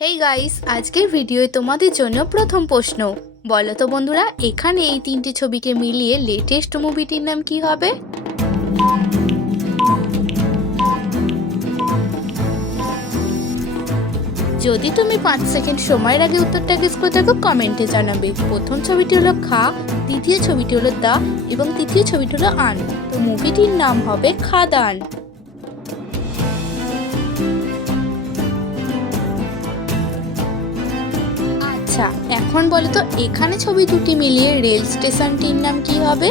Hey guys, আজকের ভিডিওয়ে তোমাদের জন্য প্রথম প্রশ্ন। বলো তো বন্ধুরা, এখানে এই তিনটি ছবিকে মিলিয়ে লেটেস্ট মুভিটির নাম কি হবে? যদি তুমি 5 সেকেন্ড সময়ের আগে উত্তরটা গেস করে থাকো কমেন্টে জানাবে। প্রথম ছবিটি হলো খা, দ্বিতীয় ছবিটি হলো দা এবং তৃতীয় ছবিটি হলো আন। তো মুভিটির নাম হবে খাদান। আচ্ছা, এখন বলো তো এখানে ছবি দুটি মিলিয়ে রেল স্টেশনটির নাম কি হবে?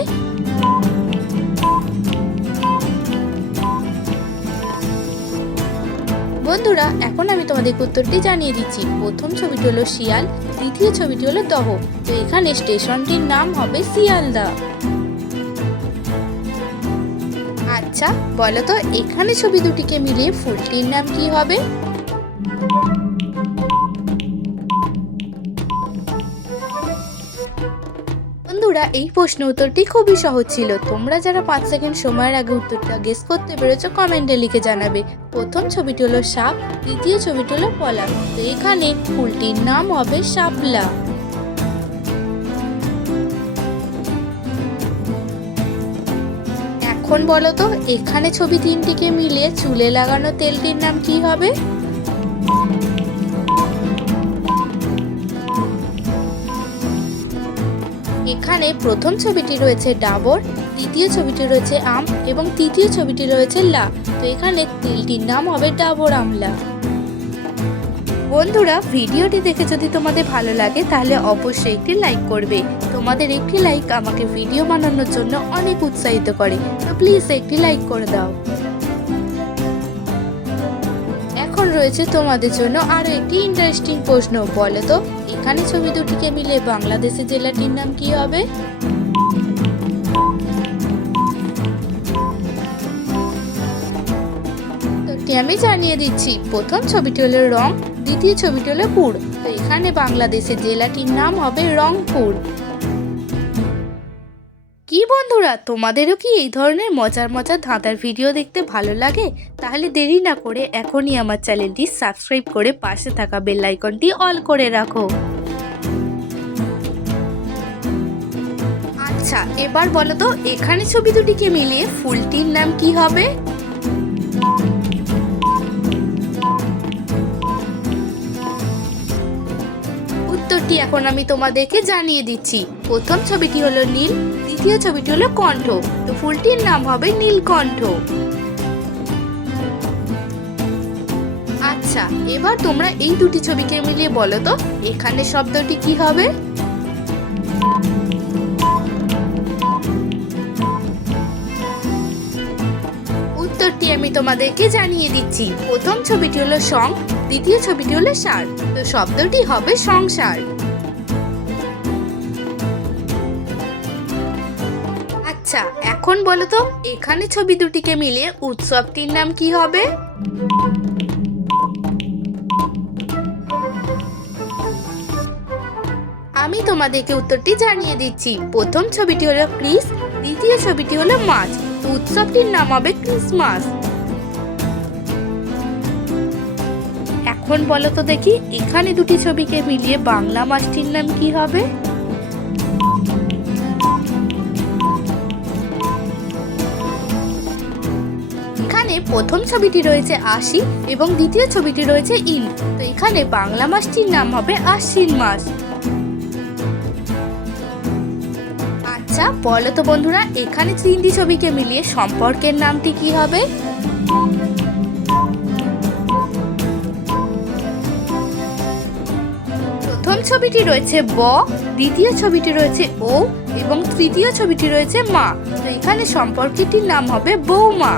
বন্ধুরা, এখন আমি তোমাদের উত্তরটি জানিয়ে দিচ্ছি। প্রথম ছবিটি হলো শিয়াল, দ্বিতীয় ছবিটি হলো দহ। তো এখানে স্টেশনটির নাম হবে শিয়ালদা। আচ্ছা, বলো তো এখানে ছবি দুটিকে মিলিয়ে ফুলটির নাম কি হবে? বন্ধুরা, এই প্রশ্ন উত্তরটি খুবই সহজ ছিল। তোমরা যারা 5 সেকেন্ড সময়ের আগে উত্তরটা গেস করতে পেরেছো কমেন্টে লিখে জানাবে। প্রথম ছবিটি হলো সাপ, দ্বিতীয় ছবিটি হলো পলাশ। তো এখানে ফুলটির নাম হবে শাপলা। এখন বলো তো এখানে ছবি তিনটিকে মিলিয়ে চুলে লাগানো তেলটির নাম কি হবে? এখানে প্রথম ছবিটি রয়েছে ডাবর, দ্বিতীয় ছবিটি রয়েছে আম এবং তৃতীয় ছবিটি রয়েছে লা। তো এখানে তেলটির নাম হবে ডাবর আমলা। বন্ধুরা, ভিডিওটি দেখে যদি তোমাদের ভালো লাগে তাহলে অবশ্যই একটি লাইক করবে। তোমাদের একটি লাইক আমাকে ভিডিও বানানোর জন্য অনেক উৎসাহিত করে। তো প্লিজ একটি লাইক করে দাও। এখন রয়েছে তোমাদের জন্য আরো একটি ইন্টারেস্টিং প্রশ্ন। বলো তো এখানে ছবি দুটিকে মিলে বাংলাদেশের জেলাটির নাম কি হবে? আমি জানিয়ে দিচ্ছি। প্রথম ছবিটি হলো রং, দ্বিতীয় ছবিটি হলো পুর। তো এখানে বাংলাদেশের জেলাটির নাম হবে রংপুর। কি বন্ধুরা, তোমাদেরও কি এই ধরনের মজার মজার ধাঁধার ভিডিও দেখতে ভালো লাগে? তাহলে দেরি না করে এখনই আমার চ্যানেলটি সাবস্ক্রাইব করে পাশে থাকা বেল আইকনটি অল করে রাখো। আচ্ছা, এবার বলো তো এখানে ছবি দুটিকে মিলিয়ে ফুলটির নাম কি হবে? উত্তরটি এখন আমি তোমাদেরকে জানিয়ে দিচ্ছি। প্রথম ছবিটি হলো নীল, দ্বিতীয় ছবিটি হলো কণ্ঠ। তো ফুলটির নাম হবে নীলকণ্ঠ। আচ্ছা, এবার তোমরা এই দুটি ছবিকে মিলিয়ে বলো তো এখানে শব্দটি কি হবে? উত্তরটি আমি তোমাদেরকে জানিয়ে দিচ্ছি। প্রথম ছবিটি হলো সং, দ্বিতীয় ছবিটি হলো সার। তো শব্দটি হবে সংসার। আচ্ছা, এখন বলো তো এখানে ছবি দুটিকে মিলিয়ে উৎসবটির নাম কি হবে? আমি তোমাদেরকে উত্তরটি জানিয়ে দিচ্ছি। প্রথম ছবিটি হলো ক্রিস, দ্বিতীয় ছবিটি হলো মার্চ। তো উৎসবটির নাম হবে ক্রিসমাস। এখন বলো তো দেখি এখানে দুটি ছবিকে মিলিয়ে বাংলা মাসটির নাম কি হবে? এখানে প্রথম ছবিটি রয়েছে আশি এবং দ্বিতীয় ছবিটি রয়েছে ইন। তো এখানে বাংলা মাসটির নাম হবে আশ্বিন মাস। আচ্ছা, বলো তো বন্ধুরা এখানে তিনটি ছবিকে মিলিয়ে সম্পর্কের নামটি কি হবে? প্রথম ছবিটি রয়েছে ব, দ্বিতীয় ছবিটি রয়েছে ও এবং তৃতীয় ছবিটি রয়েছে মা। তো এখানে সম্পর্কটির নাম হবে বৌমা।